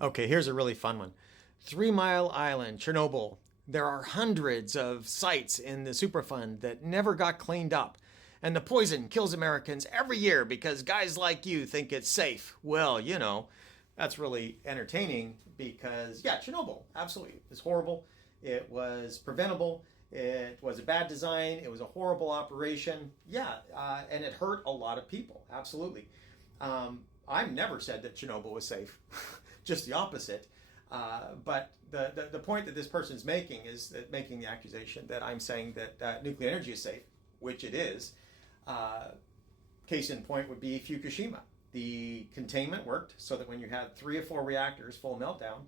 Okay, here's a really fun one. 3 Mile Island, Chernobyl. There are hundreds of sites in the Superfund that never got cleaned up. And the poison kills Americans every year because guys like you think it's safe. Well, that's really entertaining because, yeah, Chernobyl, absolutely. It's horrible. It was preventable. It was a bad design. It was a horrible operation. Yeah, and it hurt a lot of people. Absolutely. I've never said that Chernobyl was safe, just the opposite. But the point that this person is making is that making the accusation that I'm saying that nuclear energy is safe, which it is. Case in point would be Fukushima. The containment worked so that when you had 3 or 4 reactors full meltdown,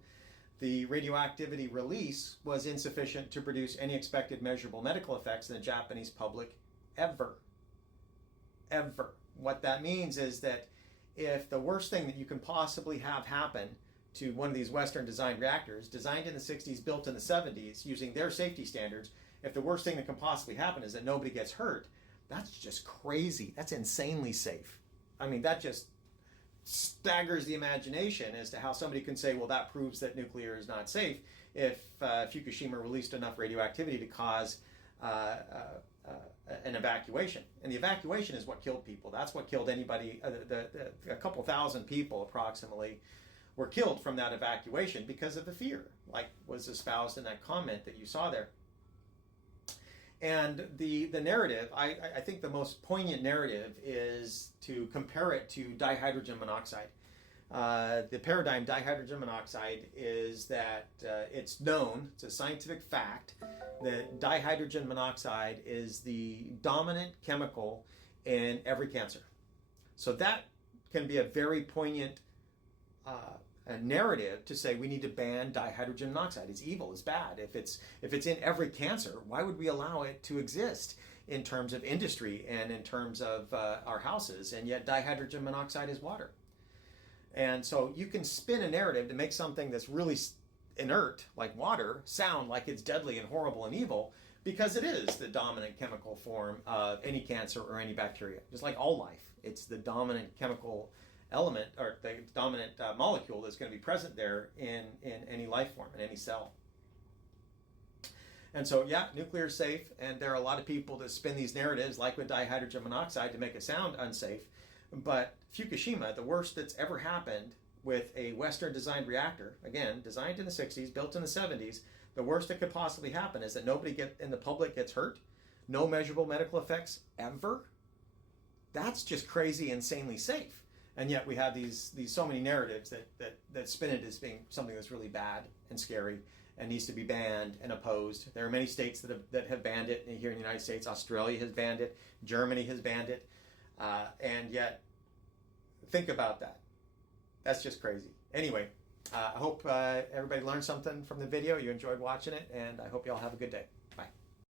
the radioactivity release was insufficient to produce any expected measurable medical effects in the Japanese public ever. Ever. What that means is that if the worst thing that you can possibly have happen to one of these Western designed reactors, designed in the 60s, built in the 70s, using their safety standards, if the worst thing that can possibly happen is that nobody gets hurt, that's just crazy. That's insanely safe. I mean, that just staggers the imagination as to how somebody can say, well, that proves that nuclear is not safe if Fukushima released enough radioactivity to cause an evacuation. And the evacuation is what killed people. That's what killed anybody. A couple thousand people approximately were killed from that evacuation because of the fear, like was espoused in that comment that you saw there. And the narrative, I think the most poignant narrative is to compare it to dihydrogen monoxide. The paradigm dihydrogen monoxide is that it's known, it's a scientific fact, that dihydrogen monoxide is the dominant chemical in every cancer. So that can be a very poignant a narrative to say we need to ban dihydrogen monoxide. It's evil, it's bad. If it's in every cancer, why would we allow it to exist in terms of industry and in terms of our houses? And yet dihydrogen monoxide is water. And so you can spin a narrative to make something that's really inert, like water, sound like it's deadly and horrible and evil, because it is the dominant chemical form of any cancer or any bacteria. Just like all life, it's the dominant chemical element or the dominant molecule that's going to be present there in any life form, in any cell. And so, yeah, nuclear is safe, and there are a lot of people that spin these narratives, like with dihydrogen monoxide, to make it sound unsafe. But Fukushima, the worst that's ever happened with a Western designed reactor, again, designed in the 60s, built in the 70s, the worst that could possibly happen is that nobody in the public gets hurt, no measurable medical effects ever. That's just crazy, insanely safe. And yet we have these so many narratives that spin it as being something that's really bad and scary and needs to be banned and opposed. There are many states that have banned it. Here in the United States, Australia has banned it, Germany has banned it, and yet think about that. That's just crazy. Anyway, I hope everybody learned something from the video. You enjoyed watching it, and I hope you all have a good day.